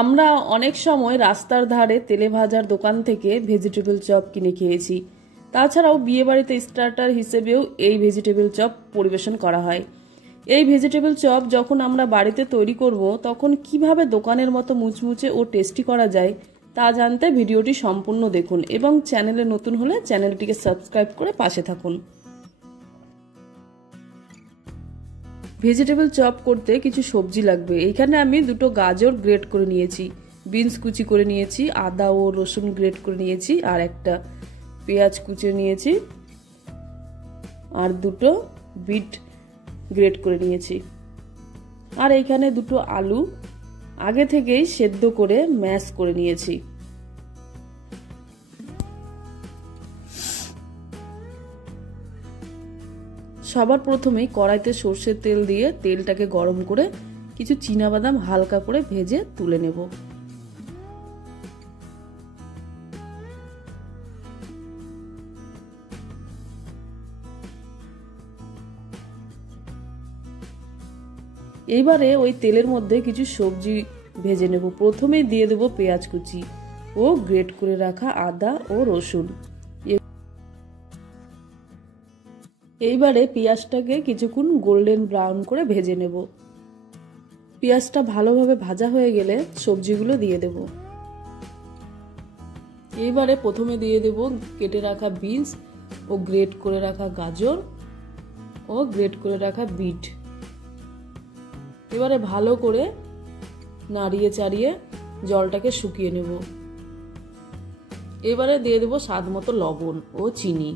আমরা অনেক সময় রাস্তার ধারে তেলে ভাজার দোকান থেকে ভেজিটেবল চপ কিনে খেয়েছি। তাছাড়াও বিয়েবাড়িতে স্টার্টার হিসেবেও এই ভেজিটেবল চপ পরিবেশন করা হয়। এই ভেজিটেবল চপ যখন আমরা বাড়িতে তৈরি করব তখন কিভাবে দোকানের মতো মুচমুচে ও টেস্টি করা যায় তা জানতে ভিডিওটি সম্পূর্ণ দেখুন এবং চ্যানেলে নতুন হলে চ্যানেলটিকে সাবস্ক্রাইব করে পাশে থাকুন। ভেজিটেবল চপ করতে কিছু সবজি লাগবে। এইখানে আমি দুটো গাজর গ্রেট করে নিয়েছি, বিনস কুচি করে নিয়েছি, আদা ও রসুন গ্রেট করে নিয়েছি, আর একটা পেঁয়াজ কুচিয়ে নিয়েছি, আর দুটো বিট গ্রেট করে নিয়েছি, আর এইখানে দুটো আলু আগে থেকেই সেদ্ধ করে ম্যাশ করে নিয়েছি। সবার প্রথমেই কড়াইতে সর্ষের তেল দিয়ে তেলটাকে গরম করে কিছু চীনাবাদাম হালকা করে ভেজে তুলে নেব। এইবারে ওই তেলের মধ্যে কিছু সবজি ভেজে নেব। প্রথমেই দিয়ে দেব পেঁয়াজ কুচি ও গ্রেট করে রাখা আদা ও রসুন। এইবারে পেঁয়াজটাকে কিছুক্ষণ গোল্ডেন ব্রাউন করে ভেজে নেব। পেঁয়াজটা ভালোভাবে ভাজা হয়ে গেলে সবজিগুলো দিয়ে দেব। এইবারে প্রথমে দিয়ে দেব কেটে রাখা বিনস ও গ্রেট করে রাখা গাজর ও গ্রেট করে রাখা বিট। এবারে ভালো করে নাড়িয়ে চাড়িয়ে জলটাকে শুকিয়ে নেব। এবারে দিয়ে দেব স্বাদ মতো লবণ ও চিনি।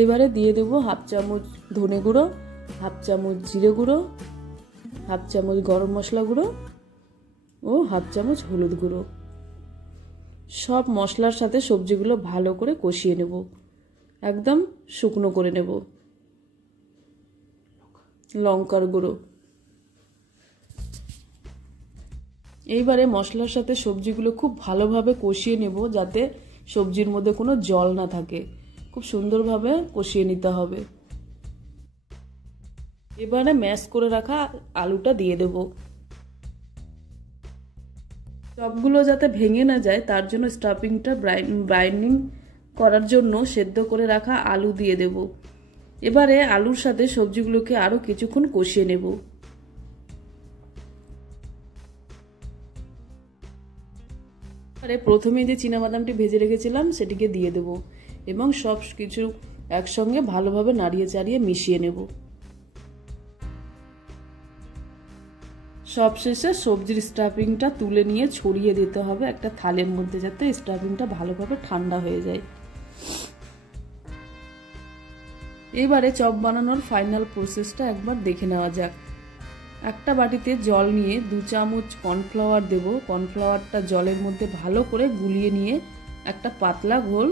এবারে দিয়ে দেব হাফ চামচ ধনে গুঁড়ো, হাফ চামচ জিরে গুঁড়ো, হাফ চামচ গরম মশলা গুঁড়ো ও হাফ চামচ হলুদ গুঁড়ো। সব মশলার সাথে সবজিগুলো ভালো করে কষিয়ে নেব, একদম শুকনো করে নেব। লঙ্কার গুঁড়ো। এইবারে মশলার সাথে সবজিগুলো খুব ভালোভাবে কষিয়ে নেব, যাতে সবজির মধ্যে কোনো জল না থাকে। খুব সুন্দরভাবে কষিয়ে নিতে হবে। এবারে ম্যাশ করে রাখা আলুটা দিয়ে দেব। চপগুলো যাতে ভেঙে না যায় তার জন্য স্টাফিংটা ব্রাইন্ডিং করার জন্য সেদ্ধ করে রাখা আলু দিয়ে দেব। এবারে আলুর সাথে সবজিগুলোকে আরো কিছুক্ষণ কষিয়ে নেব। এবারে প্রথমে যে চীনাবাদামটি ভেজে রেখেছিলাম সেটিকে দিয়ে দেব এবং সব কিছু একসঙ্গে ভালোভাবে নাড়িয়ে চাড়িয়ে মিশিয়ে নেব। সবশেষে সবজির স্টাফিংটা তুলে নিয়ে ছড়িয়ে দিতে হবে একটা থালের মধ্যে, যাতে স্টাফিংটা ভালোভাবে ঠান্ডা হয়ে যায়। এবারে চপ বানানোর ফাইনাল প্রসেসটা একবার দেখে নেওয়া যাক। একটা বাটিতে জল নিয়ে 2 চামচ কর্নফ্লাওয়ার দেব। কর্নফ্লাওয়ারটা জলের মধ্যে ভালো করে গুলিয়ে নিয়ে একটা পাতলা ঘোল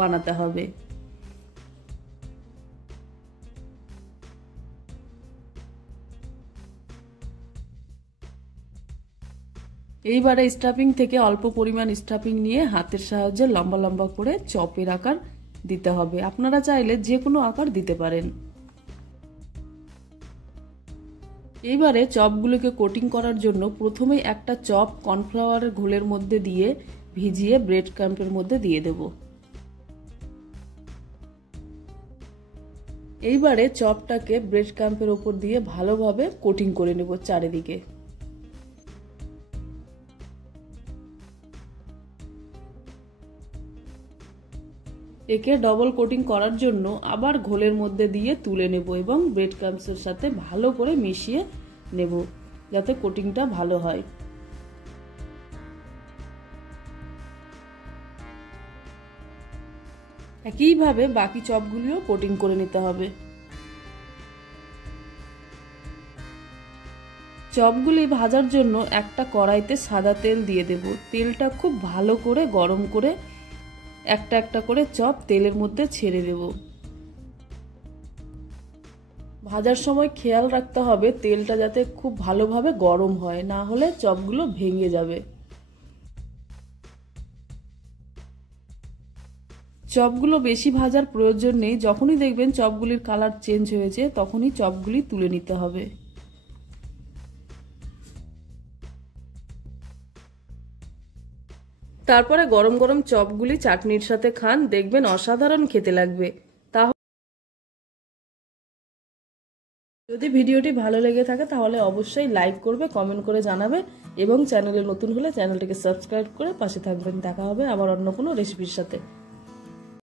বানাতে হবে। এইবারে স্টাফিং থেকে অল্প পরিমাণ স্টাফিং নিয়ে হাতের সাহায্যে লম্বা লম্বা করে চপের আকার দিতে হবে। আপনারা চাইলে যে কোনো আকার দিতে পারেন। এইবারে চপগুলোকে কোটিং করার জন্য প্রথমেই একটা চপ কর্নফ্লাওয়ারের ঘোলের মধ্যে দিয়ে ভিজিয়ে ব্রেড ক্রাম্পের মধ্যে দিয়ে দেব। এইবারে চপটাকে ব্রেড ক্রাম্পের উপর দিয়ে ভালোভাবে কোটিং করে নেব চারিদিকে। একে ডবল কোটিং করার জন্য আবার ঘোলের মধ্যে দিয়ে তুলে নেব এবং ব্রেড ক্রাম্পসের সাথে ভালো করে মিশিয়ে নেব, যাতে কোটিংটা ভালো হয়। একইভাবে বাকি চপগুলিও কোটিং করে নিতে হবে। চপগুলি ভাজার জন্য একটা কড়াইতে সাদা তেল দিয়ে দেব। তেলটা খুব ভালো করে গরম করে একটা একটা করে চপ তেলের মধ্যে ছেড়ে দেব। ভাজার সময় খেয়াল রাখতে হবে তেলটা যাতে খুব ভালোভাবে গরম হয়, না হলে চপগুলো ভেঙে যাবে। চপগুলো বেশি ভাজার প্রয়োজন নেই। যখনই দেখবেন চপগুলির কালার চেঞ্জ হয়েছে তখনই চপগুলি তুলে নিতে হবে। তারপরে গরম গরম চপগুলি চাটনির সাথে খান, দেখবেন অসাধারণ খেতে লাগবে। যদি ভিডিওটি ভালো লেগে থাকে তাহলে অবশ্যই লাইক করবে, কমেন্ট করে জানাবে এবং চ্যানেলে নতুন হলে চ্যানেলটিকে সাবস্ক্রাইব করে পাশে থাকবেন। দেখা হবে আবার অন্য কোনো রেসিপির সাথে।